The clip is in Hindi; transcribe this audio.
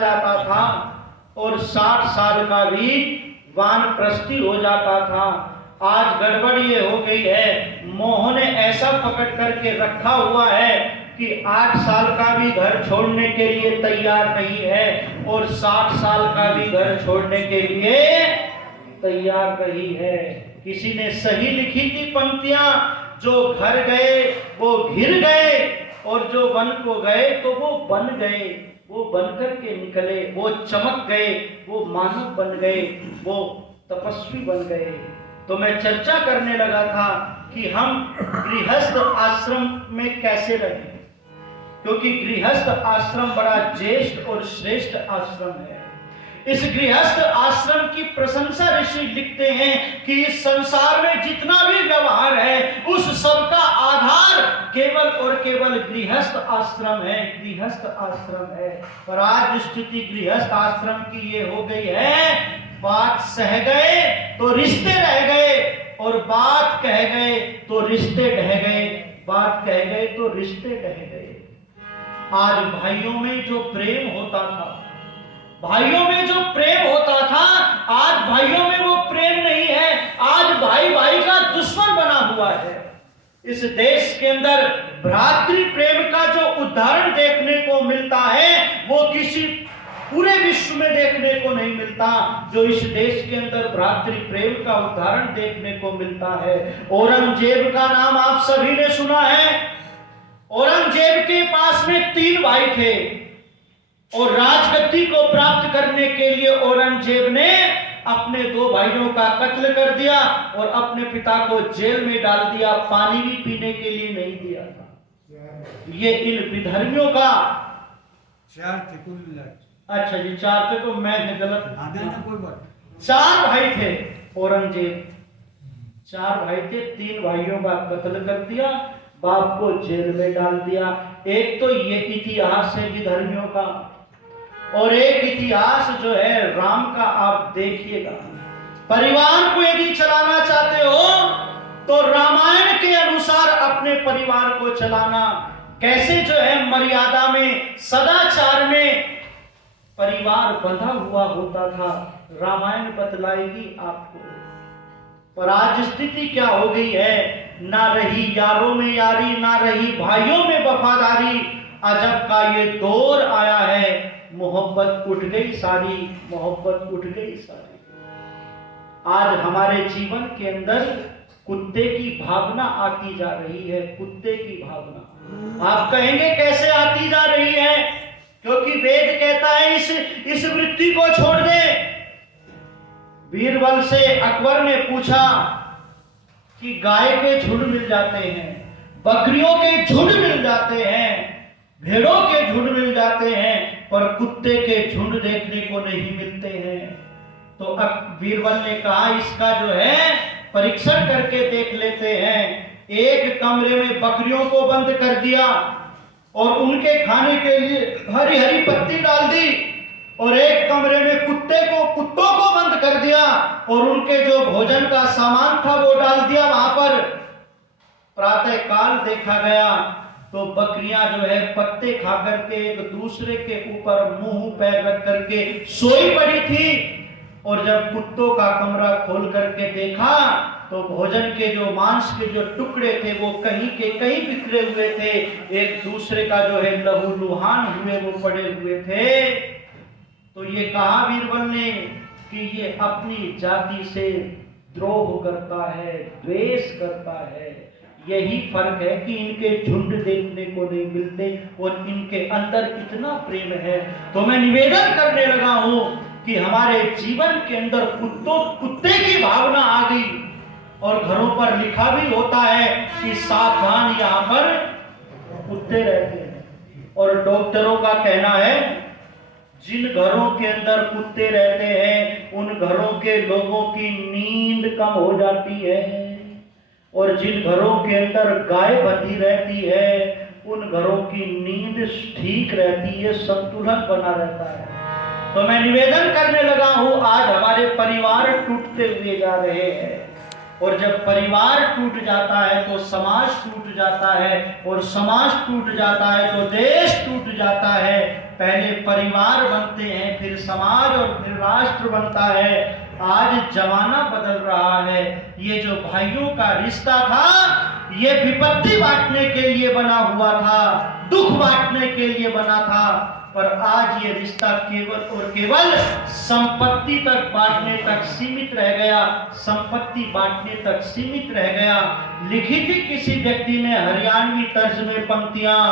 जाता था और 60 साल का भी वानप्रस्थी हो जाता था। आज गड़बड़ ये हो गई है, मोह ने ऐसा पकड़ करके रखा हुआ है कि 8 साल का भी घर छोड़ने के लिए तैयार नहीं है और 60 साल का भी घर छोड़ने के लिए तैयार नहीं है। किसी ने सही लिखी थी पंक्तियां, जो घर गए वो घिर गए और जो वन को गए तो वो बन गए, वो बन करके निकले, वो चमक गए, वो मानव बन गए, वो तपस्वी बन गए। तो मैं चर्चा करने लगा था कि हम गृहस्थ आश्रम में कैसे रहें, क्योंकि गृहस्थ आश्रम बड़ा ज्येष्ठ और श्रेष्ठ आश्रम है। इस गृहस्थ आश्रम की प्रशंसा ऋषि लिखते हैं कि इस संसार में जितना भी व्यवहार है उस सब का आधार केवल और केवल गृहस्थ आश्रम है, गृहस्थ आश्रम है। और आज स्थिति गृहस्थ आश्रम की ये हो गई है, बात सह गए तो रिश्ते रह गए और बात कह गए तो रिश्ते ढह गए, बात कह गए तो रिश्ते ढह गए। आज भाइयों में जो प्रेम होता था, भाइयों में जो प्रेम होता था, आज भाइयों में वो प्रेम नहीं है। आज भाई भाई का दुश्मन बना हुआ है। इस देश के अंदर भ्रातृ प्रेम का जो उदाहरण देखने को मिलता है वो किसी पूरे विश्व में देखने को नहीं मिलता। जो इस देश के अंदर भ्रातृ प्रेम का उदाहरण देखने को मिलता है, औरंगजेब का नाम आप सभी ने सुना है। औरंगजेब के पास में 3 भाई थे और राजगद्दी को प्राप्त करने के लिए औरंगजेब ने अपने 2 भाइयों का कत्ल कर दिया और अपने पिता को जेल में डाल दिया, पानी भी पीने के लिए नहीं दिया था। ये इन विधर्मियों का 4 थे कुल। अच्छा जी 4 थे, तो मैं गलत। कोई बात। 4 भाई थे औरंगजेब, 4 भाई थे, 3 भाइयों का कत्ल कर दिया, बाप को जेल में डाल दिया। एक तो ये इतिहास है विधर्मियों का, और एक इतिहास जो है राम का। आप देखिएगा, परिवार को यदि चलाना चाहते हो तो रामायण के अनुसार अपने परिवार को चलाना। कैसे जो है मर्यादा में, सदाचार में परिवार बंधा हुआ होता था, रामायण बतलाएगी आपको। पर आज स्थिति क्या हो गई है, ना रही यारों में यारी, ना रही भाइयों में वफादारी। अजब का ये दौर आया है, मोहब्बत उठ गई सारी, मोहब्बत उठ गई सारी। आज हमारे जीवन के अंदर कुत्ते की भावना आती जा रही है, कुत्ते की भावना। आप कहेंगे कैसे आती जा रही है? क्योंकि वेद कहता है इस वृत्ति को छोड़ दे। बीरबल से अकबर ने पूछा कि गाय के झुंड मिल जाते हैं, बकरियों के झुंड मिल जाते हैं, भेड़ों के झुंड मिल जाते हैं, पर कुत्ते के झुंड देखने को नहीं मिलते हैं। तो बीरबल ने कहा इसका जो है परीक्षण करके देख लेते हैं। एक कमरे में बकरियों को बंद कर दिया और उनके खाने के लिए हरी हरी पत्ती डाल दी, और एक कमरे में कुत्तों को बंद कर दिया और उनके जो भोजन का सामान था वो डाल दिया वहां पर। प्रातः काल देखा गया तो बकरियां जो है पत्ते खा करके एक दूसरे के ऊपर मुंह पैर रख करके सोई पड़ी थी। और जब कुत्तों का कमरा खोल करके देखा तो भोजन के जो मांस के जो टुकड़े थे वो कहीं के कहीं बिखरे हुए थे, एक दूसरे का जो है लहूलुहान हुए वो पड़े हुए थे। तो ये कहा बीरबल ने कि ये अपनी जाति से द्रोह करता है, द्वेष करता है। यही फर्क है कि इनके झुंड देखने को नहीं मिलते और इनके अंदर इतना प्रेम है। तो मैं निवेदन करने लगा हूं कि हमारे जीवन के अंदर कुत्ते की भावना आ गई, और घरों पर लिखा भी होता है कि सावधान यहाँ पर कुत्ते रहते हैं। और डॉक्टरों का कहना है जिन घरों के अंदर कुत्ते रहते हैं उन घरों के लोगों की नींद कम हो जाती है, और जिन घरों के अंदर गाय बंधी रहती है उन घरों की नींद ठीक रहती है, संतुलन बना रहता है। तो मैं निवेदन करने लगा हूं, आज हमारे परिवार टूटते हुए जा रहे हैं, और जब परिवार टूट जाता है तो समाज टूट जाता है, और समाज टूट जाता है तो देश टूट जाता है। पहले परिवार बनते हैं, फिर समाज और फिर राष्ट्र बनता है। आज जमाना बदल रहा है। ये जो भाइयों का रिश्ता था, ये विपत्ति बांटने के लिए बना हुआ था, दुख बांटने के लिए बना था, पर आज ये रिश्ता केवल और केवल संपत्ति तक बांटने तक सीमित रह गया, संपत्ति बांटने तक सीमित रह गया। लिखी थी किसी व्यक्ति ने हरियाणवी तर्ज में पंक्तियां,